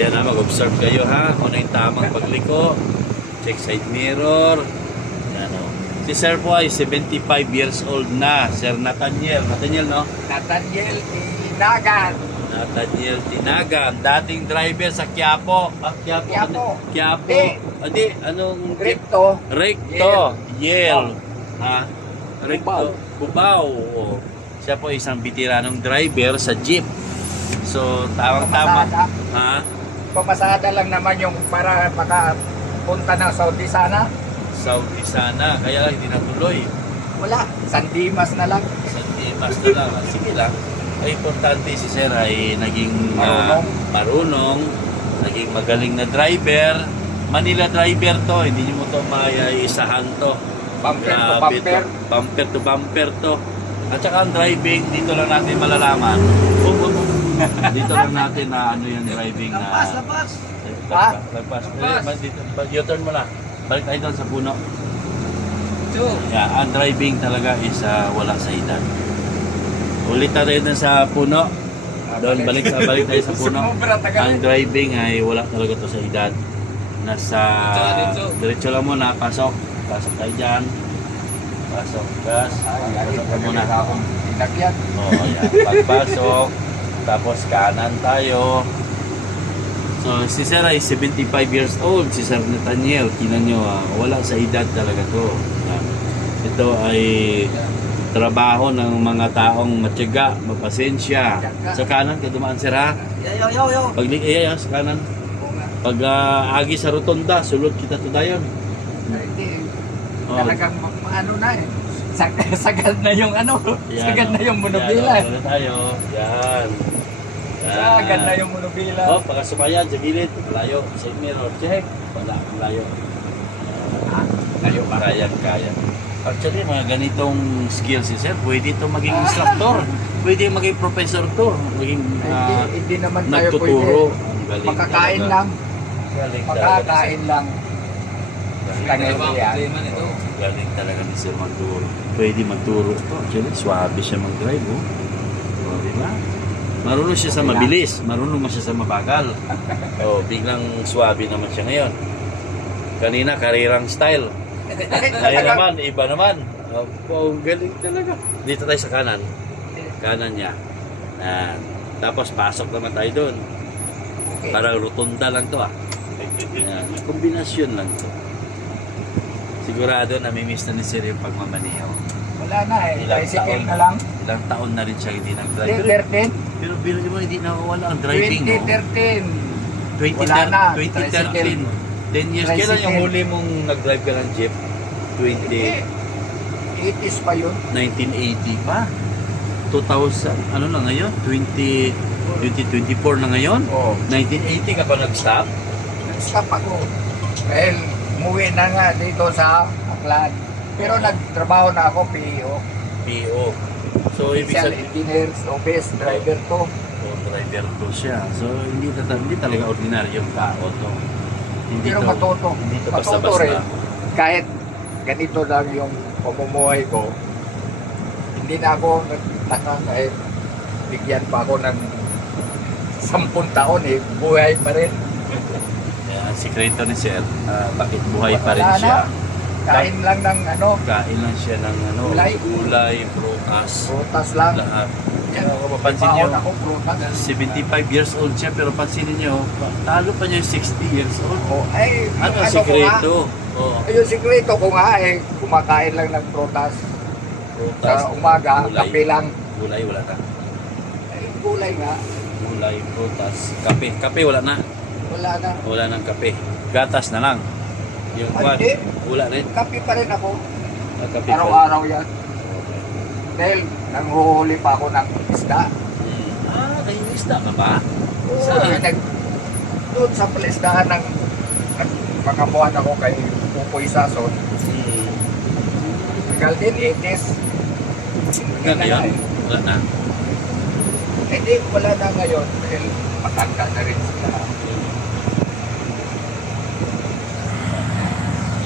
Yan na, mag-observe kayo ha. Kung ano yung tamang pagliko. Check side mirror. Yan o. Si Sir po ay 75 years old na. Sir Nathaniel. Nathaniel, no? Nathaniel Tinagan. Nathaniel Tinagan. Dating driver sa Quiapo. Ah, Quiapo. Quiapo. Quiapo. Hindi. Anong... Recto. Recto. Yale. Ha? Recto. Cubao. Cubao. O. Siya po isang bitiranong driver sa jeep. So, tamang-tama. Ha? Pamasada lang naman yung para makapunta ng Saudi sana. Saudi sana. Kaya lang hindi natuloy. Wala. San Dimas na lang. Sa Dimas na lang. Sige lang. Ang importante si Sir ay naging marunong, naging magaling na driver. Manila driver to. Hindi nyo mo to maisahan to. Bumper to bumper. Bumper to bumper to. At saka ang driving, dito lang natin malalaman. Dito lang natin na ano yung driving na... Lapas. Lagpas. U-turn mo na. Balik tayo doon sa puno. Yeah, ang driving talaga is walang sa edad. Ulit tayo doon sa puno. Doon balik tayo sa puno. Ang driving ay wala talaga to sa edad. Nasa... Diretso lang muna. Pasok tayo dyan. Pasok, gas. Pasok ka muna. Tinagyan. Oo, yan. Pagpasok. Tapos kanan tayo. So, si Sir ay 75 years old. Si Sir Nathaniel. Tingnan nyo, wala sa edad talaga to. Yan. Ito ay trabaho ng mga taong matyaga, mapasensya. Sa kanan, kadumaan Sir ha? Yo. Sa kanan. Pag agi sa rotonda, sulod kita to dayon. Hindi. Oh. Talagang ano na eh. Sagad na yung ano. Yan, sagad na yung monobila. Yan, tayo. Yan. Sagad na yung monobila. Oh, pagka sumayan, sa gilid, malayo. Side mirror, check. Wala, malayo. Layo pa. Kaya. Actually, mga ganitong skills si Sir, pwede ito maging instructor. Pwede maging professor to. Maging hindi naman tayo nagtuturo. pwede. Makakain lang. Makakain lang. Galing talaga ni Sir magturo. Pwede magturo ito. Actually, swabe siya mag-drive. Oh, di ba? Marunong siya sa mabilis. Marunong siya sa mabagal. Oh, biglang swabe naman siya ngayon. Kanina, karirang style. Ngayon naman, iba naman. Oh, galing talaga. Dito tayo sa kanan. Kanan niya. Tapos pasok naman tayo doon. Parang rotunda lang to kombinasyon lang to. Sigurado namimiss na ni Sir yung pagmamaneho. Wala na eh. Tricycle na lang. Ilang taon na rin siya hindi nag-drive. 2013. Pero bilhin mo hindi nawawala ang driving. 2013. 2013. 10 years. Kailan yung huli mong nag-drive ka ng jeep? 80s pa yun. 1980 pa. 2000, ano na ngayon? 2024 na ngayon? Oo. 1980 ka pa nag-stop? Nag-stop ako. Dahil umuwi na nga dito sa Aklan. Pero nagtrabaho na ako, PO. PO. So, ibig Official sabihin, engineer's office, driver to. driver to siya. So, hindi talaga ordinaryong tao to. Hindi Pero matuto. Hindi to Matuto rin. basta-basta. Kahit ganito lang yung pamumuhay ko, hindi na ako nagtaka kahit bigyan pa ako ng 10 taon buhay pa rin. Ang sikreto ni Sir, bakit buhay pa rin siya? Kain lang ng Kain lang siya ng gulay, prutas. Prutas lang. Lahat. Kaya kung mapansin nyo, Ako, prutas. 75 years old siya, pero pansinin nyo, talo pa niya yung 60 years old. Ano ang Yung sikreto? Yung sikreto ko nga kumakain lang ng prutas. Prutas, Sa umaga, gulay. kape lang. Gulay, wala na. Gulay nga. Gulay, prutas, kape. Kape, wala na. Wala na. Wala nang kape. Gatas na lang. Yung kwan, Hindi. wala rin. Kape pa rin ako. Kape pa rin. Araw-araw yan. Dahil nanghuhuli pa ako ng isda. Kayo isda ka ba? Saan? Doon sa palisdahan ng pagkabuhan ako kay Pupoy Sason. Tagal din, 80s. Hanggang ngayon, wala na. Hindi, wala na ngayon. Dahil matanda na rin sila.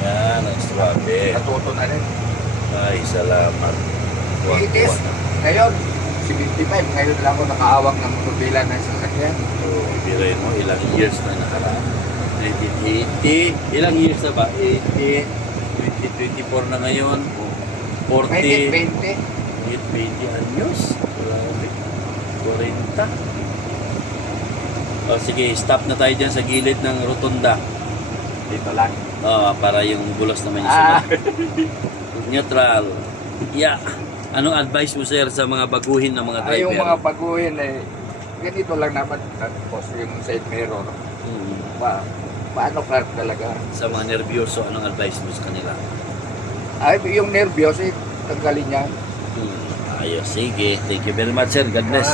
Yan, ang swabe. Natuto na rin. Ay, salamat. 80s. Ngayon, 75. Ngayon lang ako nakaawak ng monobilan ng sasakyan. Yan. So, biray mo, ilang years na nakaraan. 1980, ilang years na ba? 80, 2024 na ngayon. 40, 2020. 20 anyos. Grabe. 40. O sige, stop na tayo dyan sa gilid ng rotunda. Dito lang. Para yung bulos naman yung Ah. sunod. Neutral. Yeah. Anong advice mo, sir, sa mga baguhin ng mga driver? Yung mga baguhin ganito lang naman. Tapos yung side mirror. Hmm. Paano ka talaga? Sa mga nervyoso, anong advice mo sa kanila? Yung nervyos, tanggalin yan. Ayos, sige. Thank you very much, sir. God bless.